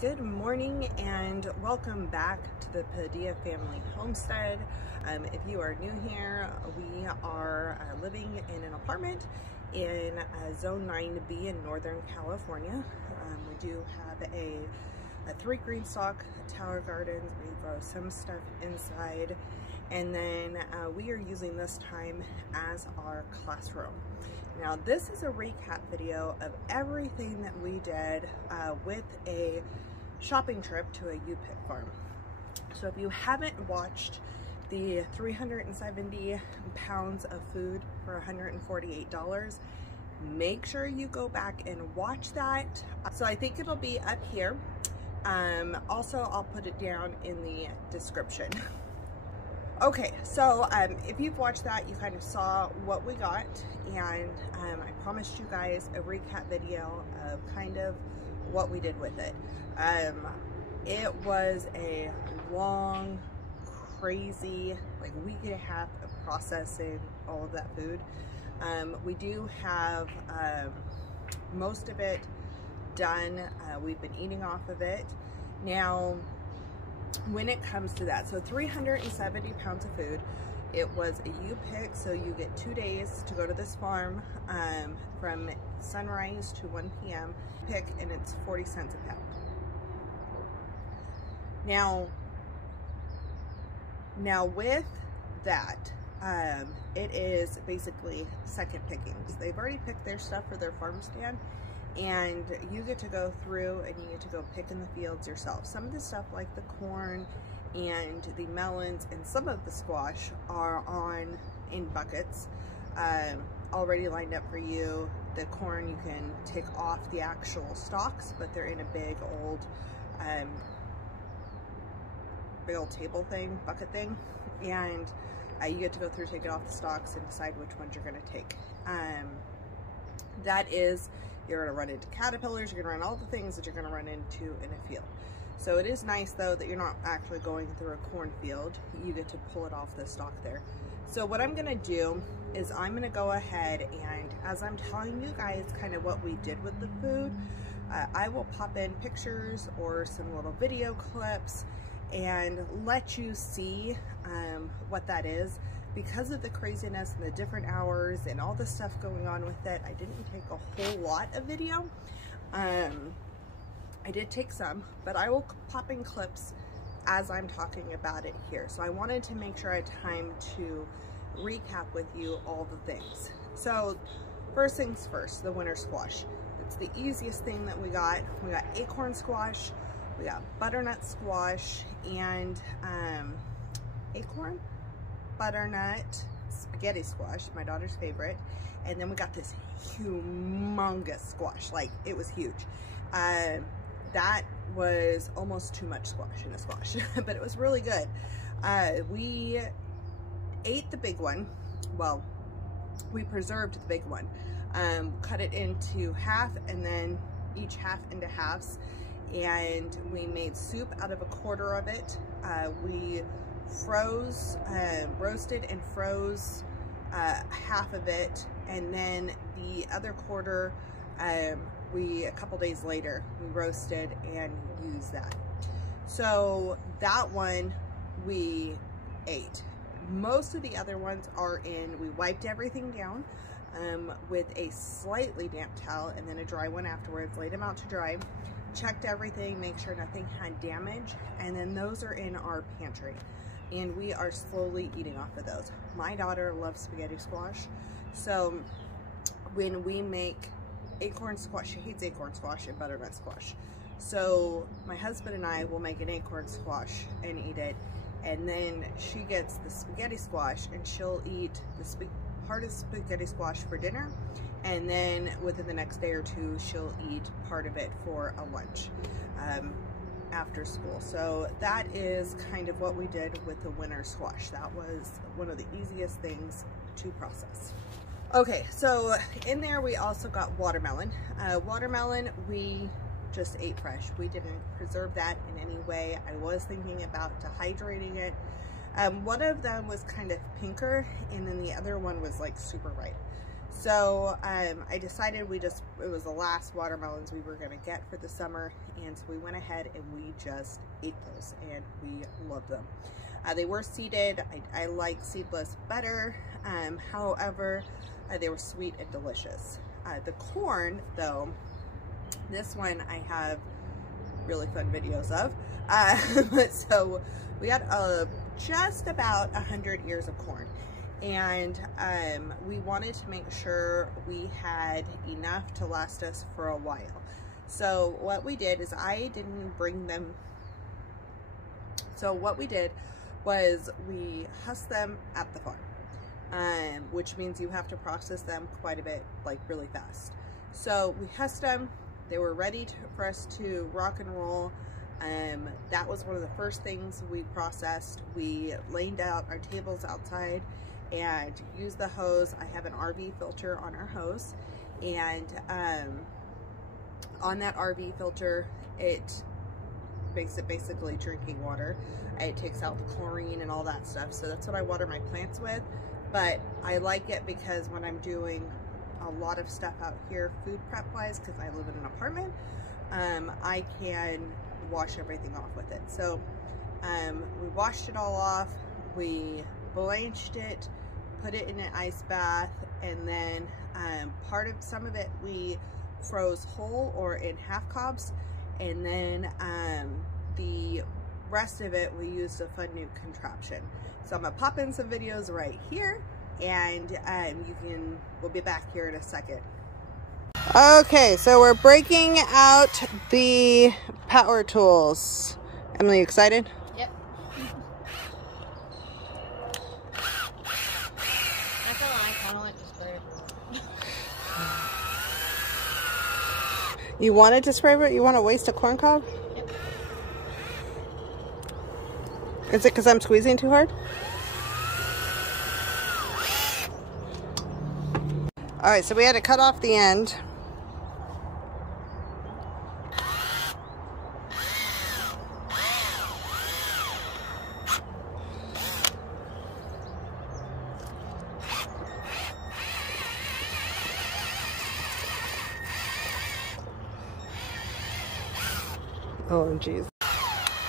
Good morning and welcome back to the Padilla Family Homestead. If you are new here, we are living in an apartment in Zone 9B in Northern California. We do have a 3 GreenStalk tower gardens. We grow some stuff inside, and then we are using this time as our classroom. Now this is a recap video of everything that we did with a shopping trip to a U-Pick farm. So if you haven't watched the 370 pounds of food for $148, make sure you go back and watch that. So I think it'll be up here. Also, I'll put it down in the description. Okay, so if you've watched that, you kind of saw what we got, and I promised you guys a recap video of kind of what we did with it. It was a long, crazy, like week and a half of processing all of that food. We do have most of it done. We've been eating off of it. Now, when it comes to that, so 370 pounds of food, it was a U-Pick, so you get 2 days to go to this farm from sunrise to 1 p.m. pick, and it's 40 cents a pound. Now with that, it is basically second pickings. They've already picked their stuff for their farm stand, and you get to go through and you get to go pick in the fields yourself. Some of the stuff like the corn and the melons and some of the squash are in buckets already lined up for you. The corn you can take off the actual stalks, but they're in a big old table thing, bucket thing, and you get to go through, take it off the stalks, and decide which ones you're going to take. That is, you're going to run into caterpillars, you're going to run all the things that you're going to run into in a field. So it is nice though that you're not actually going through a cornfield. You get to pull it off the stalk there. So what I'm going to do is I'm going to go ahead, and as I'm telling you guys kind of what we did with the food, I will pop in pictures or some little video clips and let you see what that is. Because of the craziness and the different hours and all the stuff going on with it, I didn't take a whole lot of video. I did take some, but I will pop in clips as I'm talking about it here. So I wanted to make sure I had time to recap with you all the things. So first things first, the winter squash. It's the easiest thing that we got. We got acorn squash, we got butternut squash, and acorn, butternut, spaghetti squash, my daughter's favorite. And then we got this humongous squash, like it was huge. That was almost too much squash in a squash, but it was really good. We ate the big one. Well, we preserved the big one, cut it into half, and then each half into halves, and we made soup out of a quarter of it. We froze, roasted and froze half of it, and then the other quarter a couple days later we roasted and used that. So that one we ate. Most of the other ones are we wiped everything down with a slightly damp towel and then a dry one afterwards, laid them out to dry, checked everything, make sure nothing had damage, and then those are in our pantry, and we are slowly eating off of those. My daughter loves spaghetti squash, so when we make acorn squash, she hates acorn squash and butternut squash. So my husband and I will make an acorn squash and eat it, and then she gets the spaghetti squash and she'll eat the part of spaghetti squash for dinner, and then within the next day or two she'll eat part of it for a lunch after school. So that is kind of what we did with the winter squash. That was one of the easiest things to process. Okay, so in there we also got watermelon. Watermelon we just ate fresh. We didn't preserve that in any way. I was thinking about dehydrating it. One of them was kind of pinker, and then the other one was like super ripe. So I decided it was the last watermelons we were going to get for the summer, and so we went ahead and we just ate those, and we loved them. They were seeded. I like seedless better. However, they were sweet and delicious. The corn, though, this one I have really fun videos of. So we had just about 100 ears of corn, and we wanted to make sure we had enough to last us for a while. So what we did is I didn't bring them. So what we did was we husked them at the farm, which means you have to process them quite a bit, like really fast. So we husked them. They were ready for us to rock and roll. That was one of the first things we processed. We laid out our tables outside and used the hose. I have an RV filter on our hose, and on that RV filter, it makes it basically drinking water. It takes out the chlorine and all that stuff. So that's what I water my plants with. But I like it because when I'm doing a lot of stuff out here food prep wise, because I live in an apartment, I can wash everything off with it. So we washed it all off, we blanched it, put it in an ice bath, and then some of it we froze whole or in half cobs, and then the rest of it we used a fun new contraption. So I'm gonna pop in some videos right here, and we'll be back here in a second. Okay, so we're breaking out the power tools. Emily, you excited? Yep. I feel like I kind of want to spray it. You wanted to spray it? You want to waste a corn cob? Yep. Is it because I'm squeezing too hard? All right, so we had to cut off the end. Oh, geez.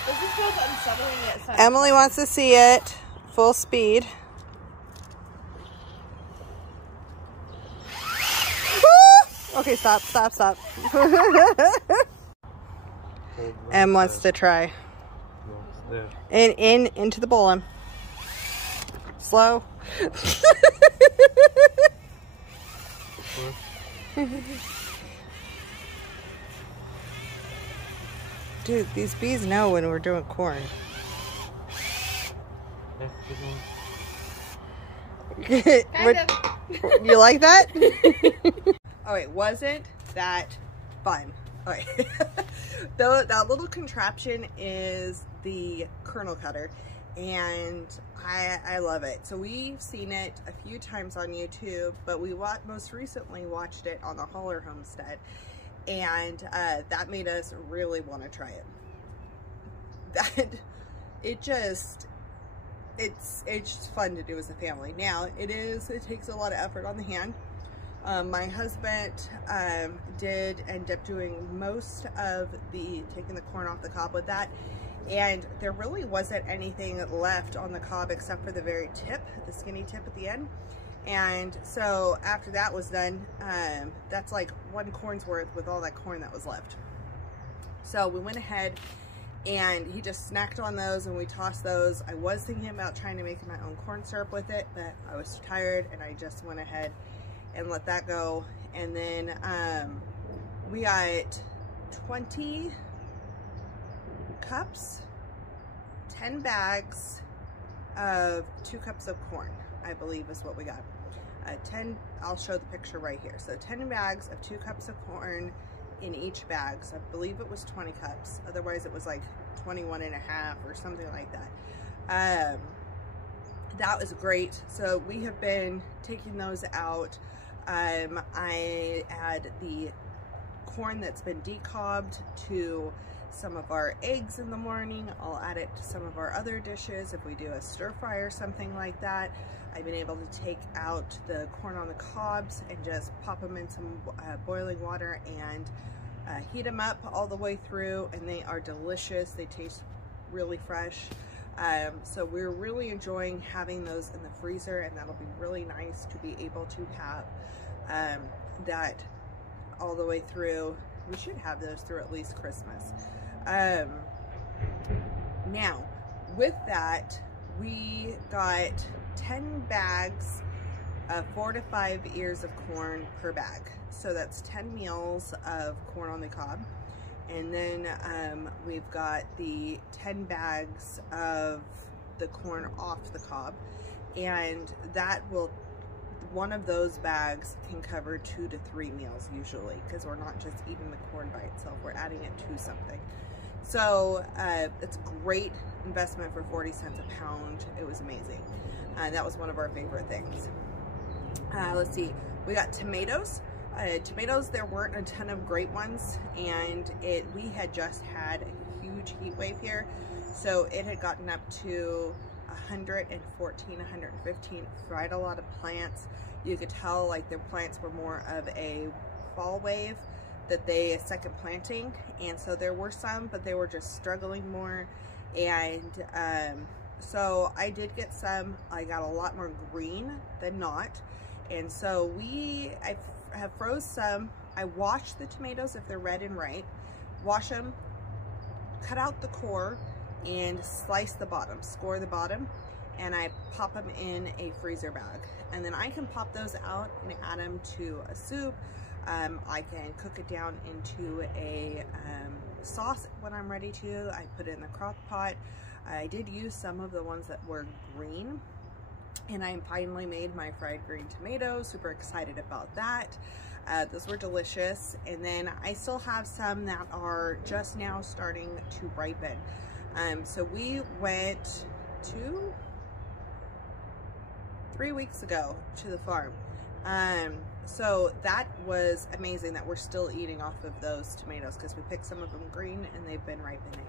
This is feels unsettling yet so. Emily wants to see it full speed. Okay, stop. Em wants to try. And into the bowl, Em. Slow. Dude, these bees know when we're doing corn. Kind of. You like that? Oh, it wasn't that fun. Okay. That little contraption is the kernel cutter, and I love it. So we've seen it a few times on YouTube, but we most recently watched it on the Holler Homestead, and that made us really want to try it. It's just fun to do as a family. Now it takes a lot of effort on the hand. My husband did end up doing most of taking the corn off the cob with that, and there really wasn't anything left on the cob except for the very tip, the skinny tip at the end. And so after that was done, that's like one corn's worth with all that corn that was left. So we went ahead and he just snacked on those, and we tossed those. I was thinking about trying to make my own corn syrup with it, but I was tired and I just went ahead and let that go. And then we got 20 cups, 10 bags of 2 cups of corn, I believe is what we got. 10, I'll show the picture right here. So 10 bags of 2 cups of corn in each bag. So I believe it was 20 cups. Otherwise it was like 21 and a half or something like that. That was great. So we have been taking those out. I add the corn that's been decobbed to some of our eggs in the morning. I'll add it to some of our other dishes. If we do a stir fry or something like that, I've been able to take out the corn on the cobs and just pop them in some boiling water and heat them up all the way through, and they are delicious. They taste really fresh. So we're really enjoying having those in the freezer, and that'll be really nice to be able to have that all the way through. We should have those through at least Christmas. Now, with that, we got 10 bags of 4 to 5 ears of corn per bag. So that's 10 meals of corn on the cob. And then we've got the 10 bags of the corn off the cob. And that will, one of those bags can cover 2 to 3 meals usually, because we're not just eating the corn by itself, we're adding it to something. So it's a great investment for 40 cents a pound. It was amazing. That was one of our favorite things. Let's see, we got tomatoes. Tomatoes, there weren't a ton of great ones, and we had just had a huge heat wave here, so it had gotten up to 114, 115, fried a lot of plants. You could tell like their plants were more of a fall wave, that they second planting, and so there were some, but they were just struggling more. And so I did get some. I got a lot more green than not, and so I have froze some. I wash the tomatoes if they're red and right, wash them, cut out the core, and slice the bottom, score the bottom, and I pop them in a freezer bag. And then I can pop those out and add them to a soup. I can cook it down into a sauce when I'm ready to. I put it in the crock pot. I did use some of the ones that were green, and I finally made my fried green tomatoes. Super excited about that. Those were delicious. And then I still have some that are just now starting to ripen. So we went 3 weeks ago to the farm. So that was amazing that we're still eating off of those tomatoes, because we picked some of them green and they've been ripening.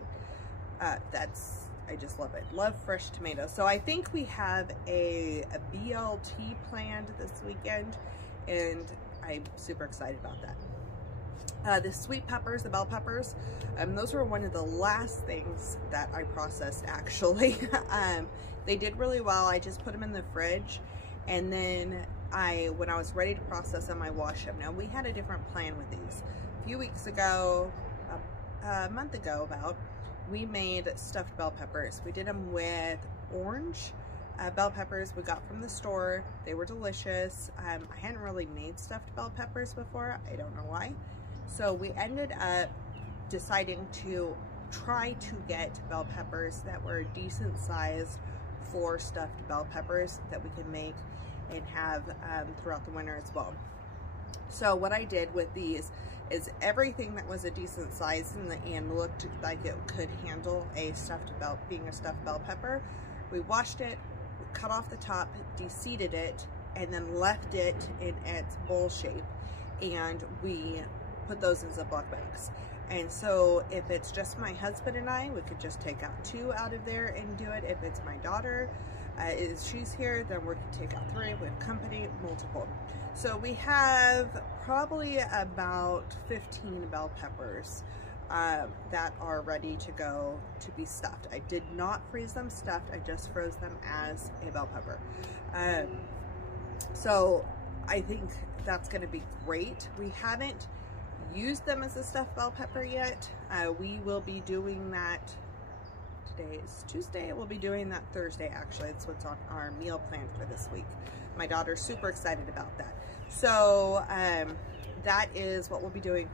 I just love it. Love fresh tomatoes. So I think we have a BLT planned this weekend, and I'm super excited about that. The sweet peppers, the bell peppers, those were one of the last things that I processed actually. They did really well. I just put them in the fridge, and then when I was ready to process them, I washed them. Now, we had a different plan with these. A few weeks ago, a month ago about, we made stuffed bell peppers. We did them with orange bell peppers we got from the store. They were delicious. I hadn't really made stuffed bell peppers before. I don't know why. So we ended up deciding to try to get bell peppers that were decent sized for stuffed bell peppers that we can make and have throughout the winter as well. So what I did with these is everything that was a decent size and looked like it could handle being a stuffed bell pepper. We washed it, we cut off the top, de-seeded it, and then left it in its bowl shape, and we put those in Ziploc bags. And so if it's just my husband and I, we could just take out 2 out of there and do it. If it's my daughter, she's here, then we can take out 3. We have company, multiple. So we have probably about 15 bell peppers that are ready to go to be stuffed. I did not freeze them stuffed, I just froze them as a bell pepper. So I think that's gonna be great. We haven't used them as a stuffed bell pepper yet. We will be doing that. Today is Tuesday. We'll be doing that Thursday, actually. It's what's on our meal plan for this week. My daughter's super excited about that. So that is what we'll be doing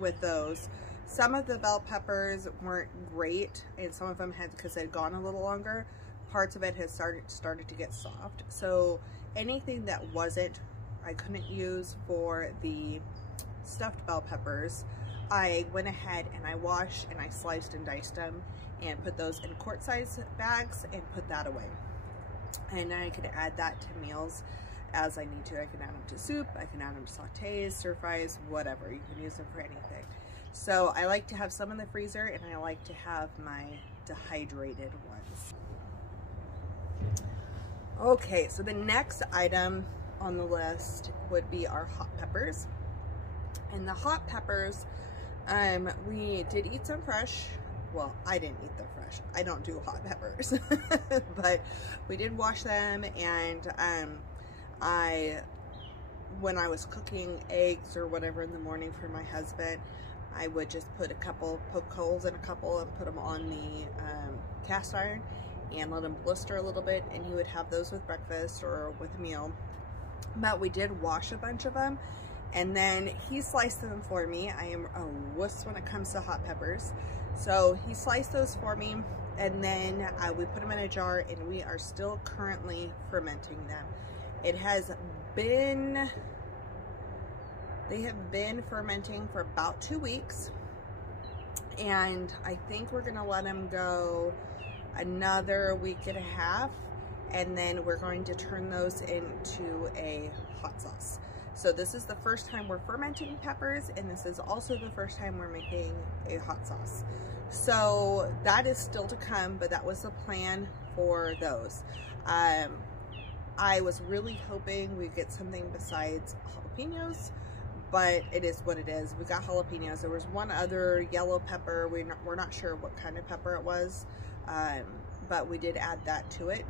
with those. Some of the bell peppers weren't great, and some of them had, because they'd gone a little longer, parts of it had started to get soft. So anything that I couldn't use for the stuffed bell peppers, I went ahead and I washed and I sliced and diced them and put those in quart-size bags and put that away. And I could add that to meals as I need to. I can add them to soup, I can add them to sautés, stir fries, whatever. You can use them for anything. So I like to have some in the freezer, and I like to have my dehydrated ones. Okay, so the next item on the list would be our hot peppers. And the hot peppers, we did eat some fresh. Well, I didn't eat them fresh. I don't do hot peppers. But we did wash them, and when I was cooking eggs or whatever in the morning for my husband, I would just poke holes in a couple and put them on the cast iron and let them blister a little bit, and he would have those with breakfast or with a meal. But we did wash a bunch of them, and then he sliced them for me. I am a wuss when it comes to hot peppers. So he sliced those for me, and then we put them in a jar, and we are still currently fermenting them. It has been, they have been fermenting for about 2 weeks, and I think we're gonna let them go another week and a half, and then we're going to turn those into a hot sauce. So this is the first time we're fermenting peppers, and this is also the first time we're making a hot sauce. So that is still to come, but that was the plan for those. I was really hoping we'd get something besides jalapenos, but it is what it is. We got jalapenos. There was one other yellow pepper. We're not sure what kind of pepper it was, but we did add that to it.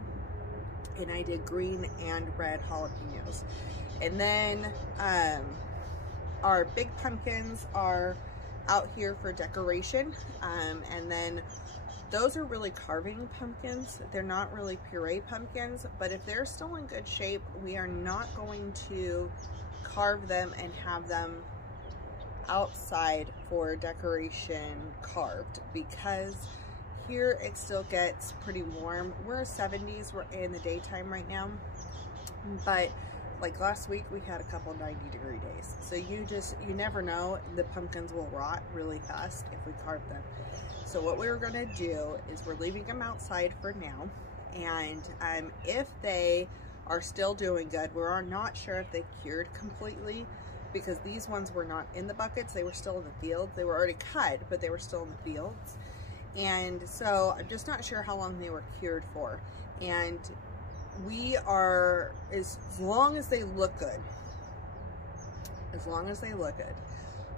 And I did green and red jalapenos. And then our big pumpkins are out here for decoration. And then those are really carving pumpkins. They're not really puree pumpkins, but if they're still in good shape, we are not going to carve them and have them outside for decoration carved, because here it still gets pretty warm. We're 70s, we're in the daytime right now, but like last week we had a couple 90-degree days. So you never know, the pumpkins will rot really fast if we carve them. So what we're gonna do is we're leaving them outside for now, and if they are still doing good, we're not sure if they cured completely, because these ones were not in the buckets, they were still in the fields. They were already cut, but they were still in the fields. And so I'm just not sure how long they were cured for. And we are, as long as they look good,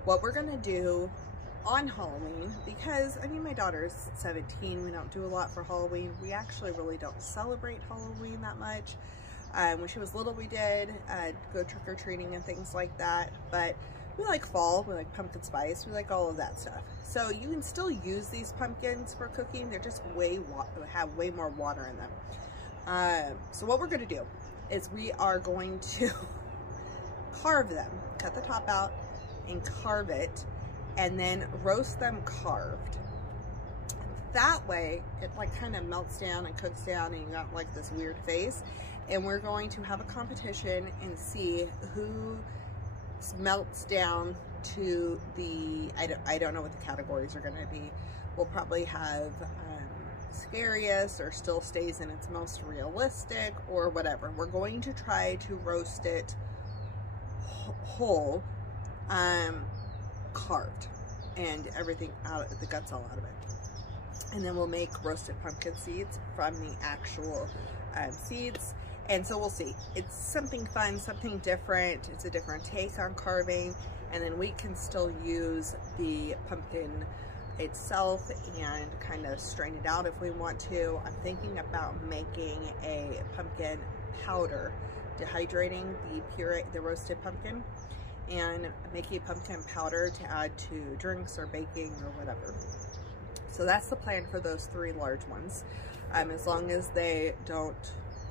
what we're gonna do on Halloween, because I mean, my daughter's 17, we don't do a lot for Halloween. We actually really don't celebrate Halloween that much. When she was little, we did go trick-or-treating and things like that, but we like fall, we like pumpkin spice, we like all of that stuff. So you can still use these pumpkins for cooking. They're just have way more water in them. So what we're gonna do is we are going to carve them, cut the top out and carve it, and then roast them carved. That way it like kind of melts down and cooks down, and you got like this weird face. And we're going to have a competition and see who melts down to the, I don't know what the categories are going to be. We'll probably have scariest, or still stays in its most realistic, or whatever. We're going to try to roast it whole, carved, and everything out, the guts all out of it. And then we'll make roasted pumpkin seeds from the actual seeds. And so we'll see. It's something fun, something different. It's a different take on carving. And then we can still use the pumpkin itself and kind of strain it out if we want to. I'm thinking about making a pumpkin powder, dehydrating the roasted pumpkin, and making a pumpkin powder to add to drinks or baking or whatever. So that's the plan for those 3 large ones, as long as they don't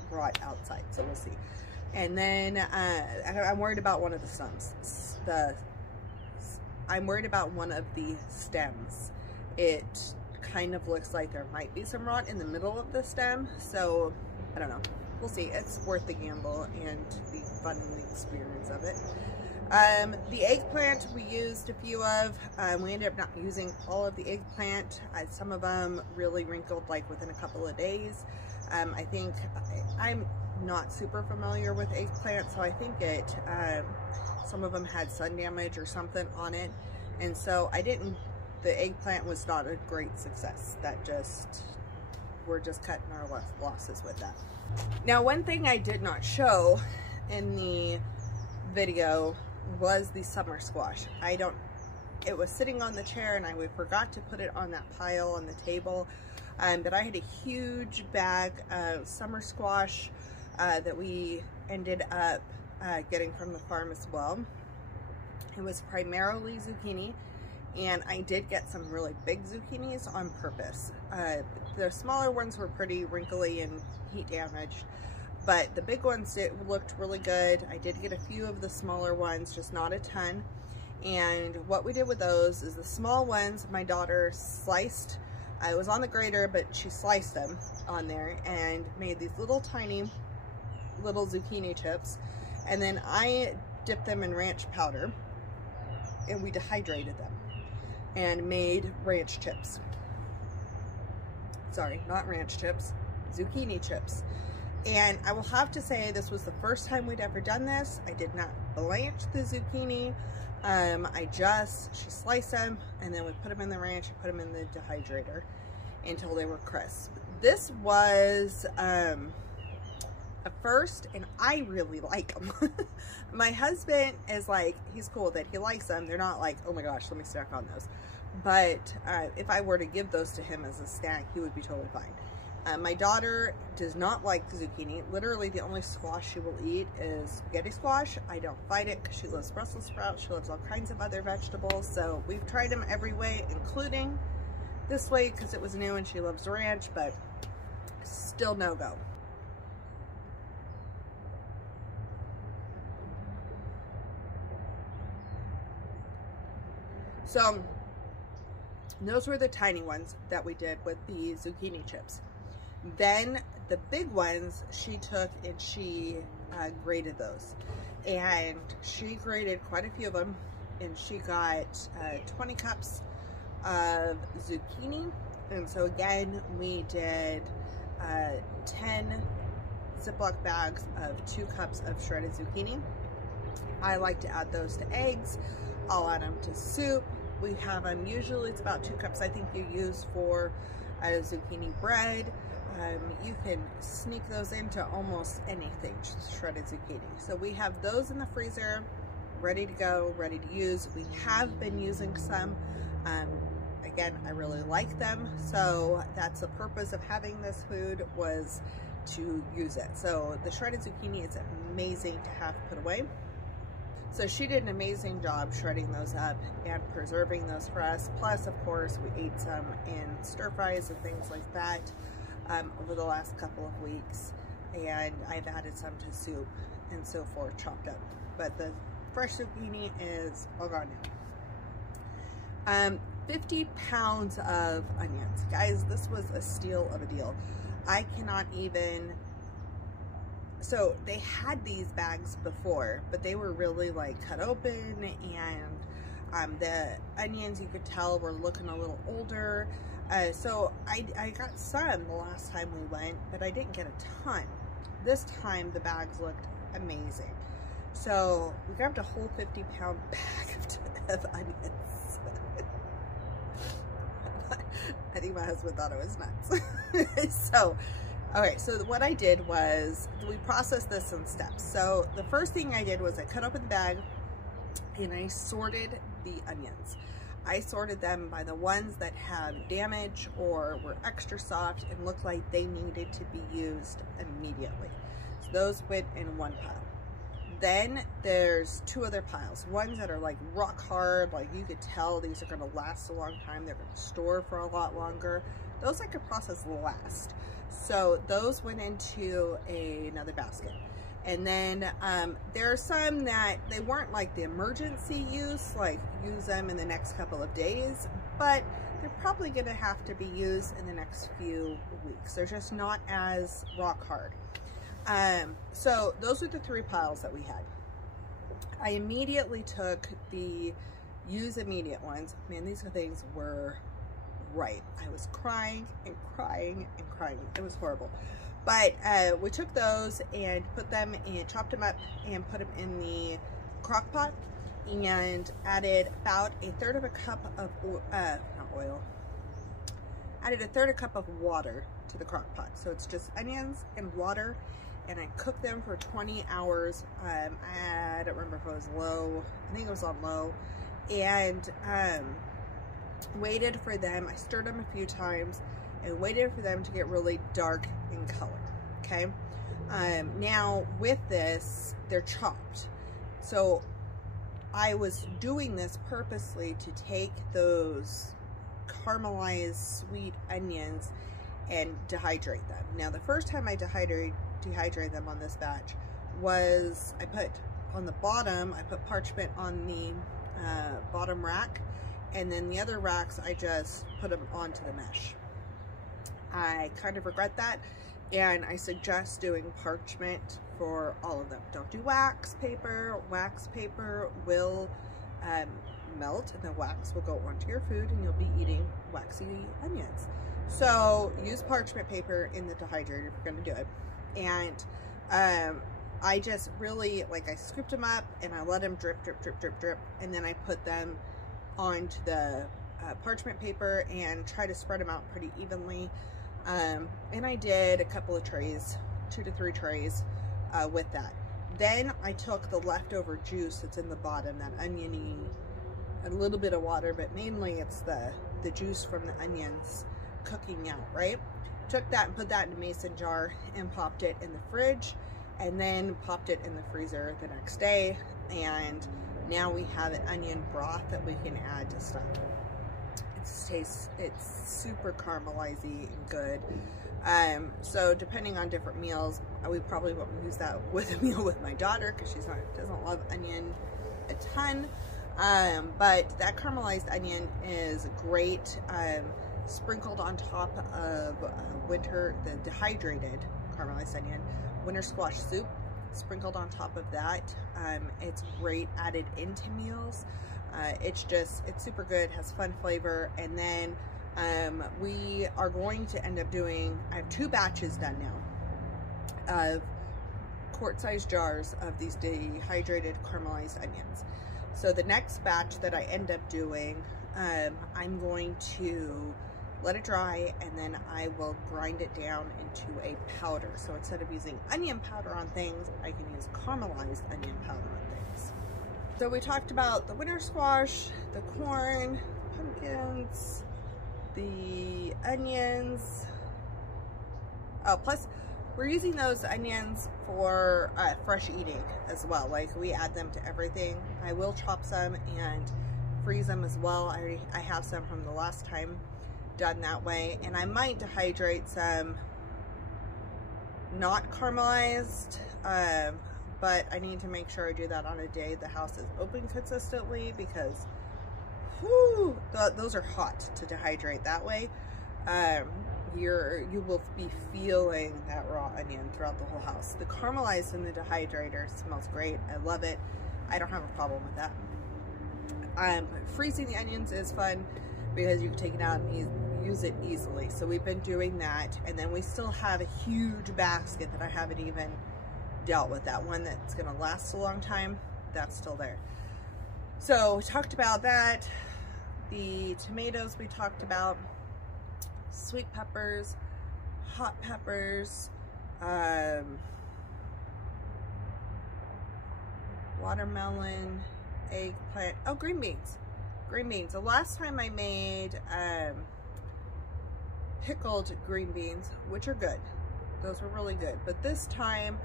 rot outside. So we'll see. And then I'm worried about one of the stems. I'm worried about one of the stems. It kind of looks like there might be some rot in the middle of the stem, so I don't know. We'll see. It's worth the gamble and the fun and the experience of it. The eggplant we used a few of. We ended up not using all of the eggplant. Some of them really wrinkled like within a couple of days. I think I'm not super familiar with eggplant, so I think some of them had sun damage or something on it, And so the eggplant was not a great success. We're just cutting our losses with that. Now, one thing I did not show in the video was the summer squash. It was sitting on the chair and I forgot to put it on that pile on the table. But I had a huge bag of summer squash that we ended up getting from the farm as well. It was primarily zucchini, and I did get some really big zucchinis on purpose. The smaller ones were pretty wrinkly and heat damaged, but the big ones, it looked really good. I did get a few of the smaller ones, just not a ton. And what we did with those is the small ones, my daughter sliced. It was on the grater, but she sliced them on there and made these little tiny little zucchini chips. And then I dipped them in ranch powder and we dehydrated them and made ranch chips. Sorry, not ranch chips, zucchini chips. And I will have to say this was the first time we'd ever done this. I did not blanch the zucchini. She sliced them and then we put them in the ranch, put them in the dehydrator until they were crisp. This was a first, and I really like them. My husband is like, he's cool that he likes them. They're not like, oh my gosh, let me snack on those. But if I were to give those to him as a snack, he would be totally fine. My daughter does not like zucchini. Literally the only squash she will eat is spaghetti squash. I don't fight it because she loves Brussels sprouts. She loves all kinds of other vegetables. So we've tried them every way, including this way because it was new and she loves ranch, but still no go. So those were the tiny ones that we did with the zucchini chips. Then the big ones she took and she grated those, and she grated quite a few of them, and she got 20 cups of zucchini. And so again, we did 10 Ziploc bags of 2 cups of shredded zucchini. I like to add those to eggs. I'll add them to soup. We have them, usually it's about 2 cups I think you use for zucchini bread. You can sneak those into almost anything, just shredded zucchini. So we have those in the freezer, ready to go, ready to use. We have been using some. Again, I really like them. So that's the purpose of having this food, was to use it. So the shredded zucchini is amazing to have put away. So she did an amazing job shredding those up and preserving those for us. Plus, of course, we ate some in stir fries and things like that over the last couple of weeks. And I've added some to soup and so forth, chopped up. But the fresh zucchini is all gone now. 50 pounds of onions. Guys, this was a steal of a deal. I cannot even... So they had these bags before, but they were really like cut open, and the onions, you could tell, were looking a little older. So I got some the last time we went, but I didn't get a ton. This time the bags looked amazing. So we grabbed a whole 50-pound bag of onions. I think my husband thought it was nuts. So, okay, so what I did was, we processed this in steps. So the first thing I did was I cut open the bag and I sorted the onions. I sorted them by the ones that had damage or were extra soft and looked like they needed to be used immediately. So those went in one pile. Then there's 2 other piles, ones that are like rock hard, like you could tell these are going to last a long time, they're going to store for a lot longer. Those I could process last. So those went into another basket. And then there are some that they weren't like the emergency use, like use them in the next couple of days, but they're probably going to have to be used in the next few weeks. They're just not as rock hard. So those are the 3 piles that we had. I immediately took the use immediate ones. Man, these things were right. I was crying and crying and crying. It was horrible. But we took those and put them and chopped them up and put them in the crock pot and added about a third of a cup of added a third of a cup of water to the crock pot. So it's just onions and water, and I cooked them for 20 hours. I don't remember if it was low. I think it was on low. And waited for them. I stirred them a few times and waited for them to get really dark in color. Okay. Now with this, they're chopped. So I was doing this purposely to take those caramelized sweet onions and dehydrate them. Now the first time I dehydrate them on this batch was I put on the bottom, I put parchment on the bottom rack, and then the other racks I just put them onto the mesh. I kind of regret that, and I suggest doing parchment for all of them. Don't do wax paper. Wax paper will melt, and the wax will go onto your food, and you'll be eating waxy onions. So use parchment paper in the dehydrator if you're going to do it. And I just really, like, I scooped them up and I let them drip, drip, drip, drip, drip, and then I put them onto the parchment paper and try to spread them out pretty evenly. And I did a couple of trays, 2 to 3 trays with that. Then I took the leftover juice that's in the bottom, that oniony, a little bit of water, but mainly it's the juice from the onions cooking out, right? Took that and put that in a mason jar and popped it in the fridge, and then popped it in the freezer the next day. And now we have an onion broth that we can add to stuff. It's super caramelizing and good. So depending on different meals, we probably won't use that with a meal with my daughter because she doesn't love onion a ton. But that caramelized onion is great. Sprinkled on top of the dehydrated caramelized onion, winter squash soup, sprinkled on top of that. It's great added into meals. It's super good, has fun flavor. And then we are going to end up doing, I have 2 batches done now of quart-sized jars of these dehydrated caramelized onions. So the next batch that I end up doing, I'm going to let it dry, and then I will grind it down into a powder. So instead of using onion powder on things, I can use caramelized onion powder on things. So we talked about the winter squash, the corn, pumpkins, the onions. Oh, plus we're using those onions for fresh eating as well. Like, we add them to everything. I will chop some and freeze them as well. I have some from the last time done that way, and I might dehydrate some not caramelized, but I need to make sure I do that on a day the house is open consistently, because whew, those are hot to dehydrate that way. You will be feeling that raw onion throughout the whole house. The caramelized in the dehydrator smells great. I love it. I don't have a problem with that. Freezing the onions is fun because you can take it out and use it easily. So we've been doing that, and then we still have a huge basket that I haven't even dealt with. That one that's gonna last a long time, that's still there. So we talked about that. The tomatoes we talked about, sweet peppers, hot peppers, watermelon, eggplant, oh, green beans. Green beans. The last time I made pickled green beans, which are good. Those were really good. But this time,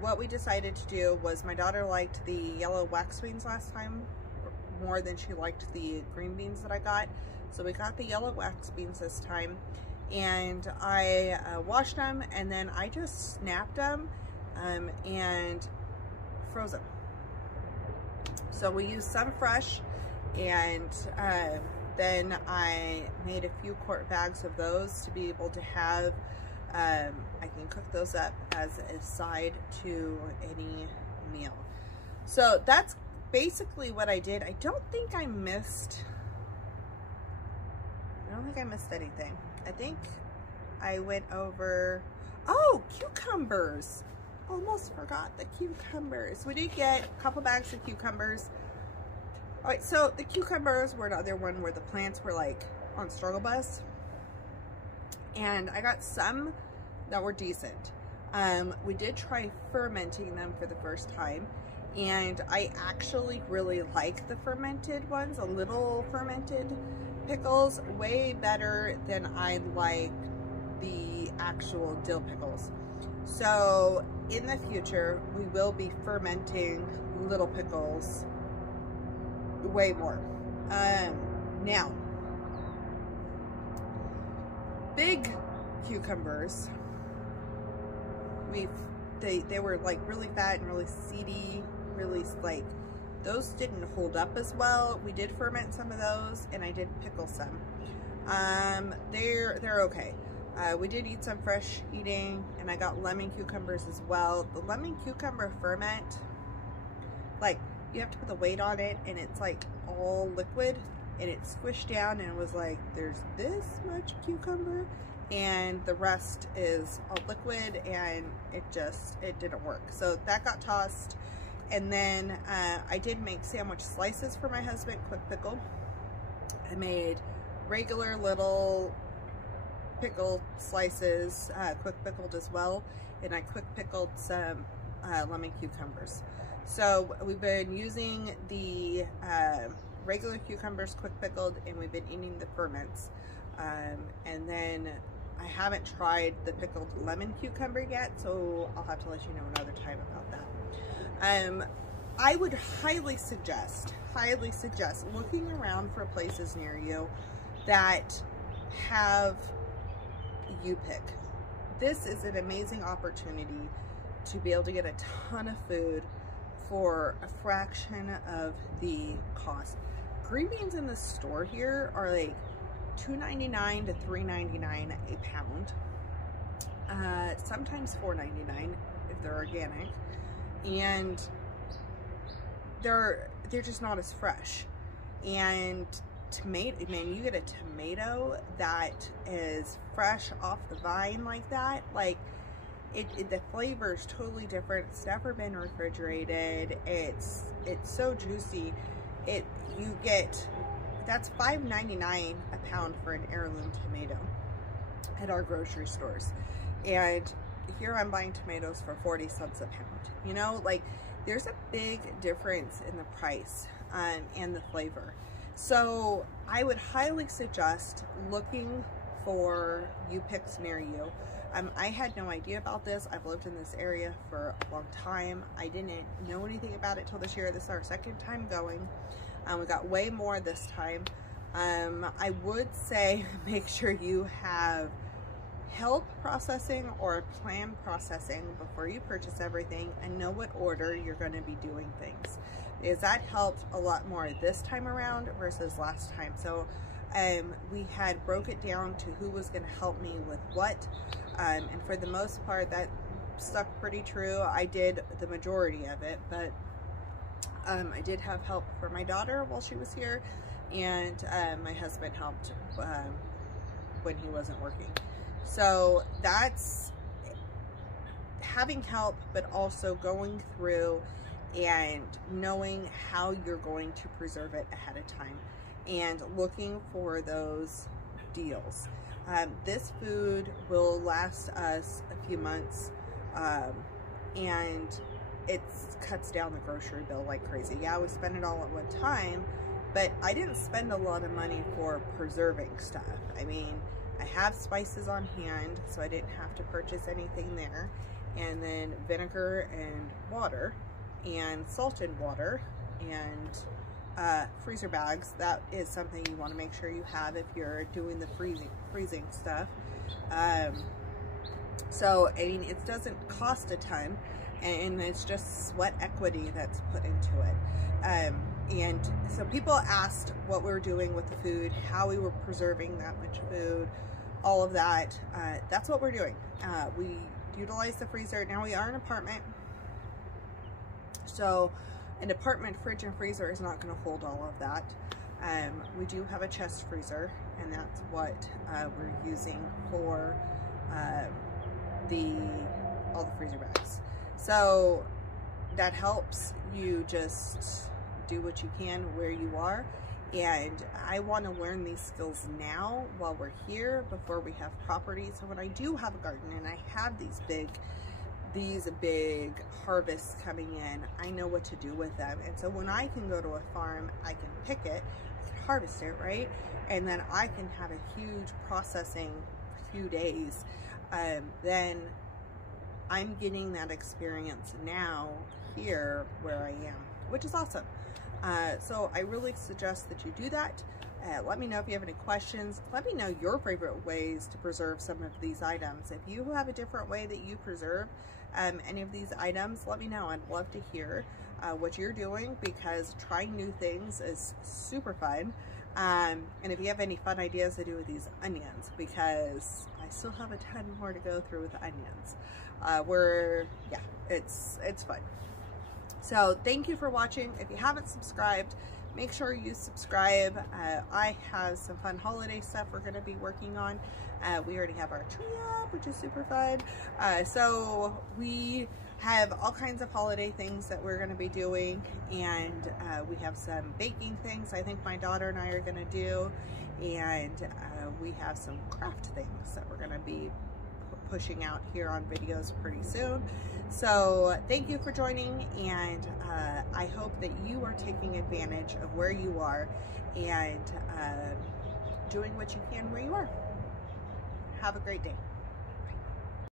what we decided to do was, my daughter liked the yellow wax beans last time more than she liked the green beans that I got. So we got the yellow wax beans this time, and I washed them, and then I just snapped them and froze them. So we used some fresh, and then I made a few quart bags of those to be able to have, I can cook those up as a side to any meal. So that's basically what I did. I don't think I missed anything. I think I went over, oh, cucumbers. Almost forgot the cucumbers. We did get a couple bags of cucumbers. All right, so the cucumbers were the other one where the plants were like on struggle bus. And I got some that were decent. We did try fermenting them for the first time. And I actually really like the fermented ones, a little fermented pickles, way better than I like the actual dill pickles. So in the future, we will be fermenting little pickles way more. Now, big cucumbers, they were like really fat and really seedy, really like, those didn't hold up as well. We did ferment some of those, and I did pickle some. They're okay. We did eat some fresh eating, and I got lemon cucumbers as well. The lemon cucumber ferment, like, you have to put the weight on it, and it's like all liquid, and it squished down, and it was like, there's this much cucumber, and the rest is all liquid, and it didn't work. So that got tossed. And then I did make sandwich slices for my husband, quick pickle. I made regular little pickle slices, quick pickled as well, and I quick pickled some lemon cucumbers. So we've been using the regular cucumbers quick pickled, and we've been eating the ferments. And then I haven't tried the pickled lemon cucumber yet, so I'll have to let you know another time about that. I would highly suggest looking around for places near you that have U-Pick. This is an amazing opportunity to be able to get a ton of food for a fraction of the cost. Green beans in the store here are like $2.99 to $3.99 a pound. Sometimes $4.99 if they're organic. And they're just not as fresh. And tomato, man, you get a tomato that is fresh off the vine like that, like the flavor is totally different. It's never been refrigerated. It's so juicy. That's $5.99 a pound for an heirloom tomato at our grocery stores. And here I'm buying tomatoes for 40 cents a pound. You know, like, there's a big difference in the price and the flavor. So I would highly suggest looking for U-Picks near you. I had no idea about this. I've lived in this area for a long time. I didn't know anything about it till this year. This is our second time going. We got way more this time. I would say make sure you have help processing or plan processing before you purchase everything, and know what order you're going to be doing things, because that helped a lot more this time around versus last time. So we had broke it down to who was going to help me with what, and for the most part that stuck pretty true. I did the majority of it, but I did have help for my daughter while she was here, and my husband helped when he wasn't working. So that's having help, but also going through and knowing how you're going to preserve it ahead of time and looking for those deals. This food will last us a few months, and it cuts down the grocery bill like crazy. Yeah, we spend it all at one time, but I didn't spend a lot of money for preserving stuff. I mean, I have spices on hand, so I didn't have to purchase anything there. And then vinegar and water and salted water and freezer bags. That is something you want to make sure you have if you're doing the freezing stuff. So, I mean, it doesn't cost a ton, and it's just sweat equity that's put into it. And so people asked what we were doing with the food, how we were preserving that much food, all of that. That's what we're doing. We utilize the freezer. Now, we are an apartment, so an apartment fridge and freezer is not going to hold all of that. We do have a chest freezer, and that's what we're using for all the freezer bags. So that helps you just do what you can where you are. And I want to learn these skills now while we're here before we have property. So when I do have a garden and I have these big harvests coming in, I know what to do with them. And so when I can go to a farm, I can pick it, I can harvest it, right? And then I can have a huge processing few days. Then I'm getting that experience now here where I am, which is awesome. So I really suggest that you do that. Let me know if you have any questions. Let me know your favorite ways to preserve some of these items. If you have a different way that you preserve any of these items, let me know. I'd love to hear what you're doing, because trying new things is super fun. And if you have any fun ideas to do with these onions, because I still have a ton more to go through with onions. Yeah, it's fun. So thank you for watching. If you haven't subscribed, make sure you subscribe. I have some fun holiday stuff we're going to be working on. We already have our tree up, which is super fun. So we have all kinds of holiday things that we're going to be doing, and we have some baking things I think my daughter and I are going to do, and we have some craft things that we're going to be pushing out here on videos pretty soon. So thank you for joining, and I hope that you are taking advantage of where you are and doing what you can where you are. Have a great day.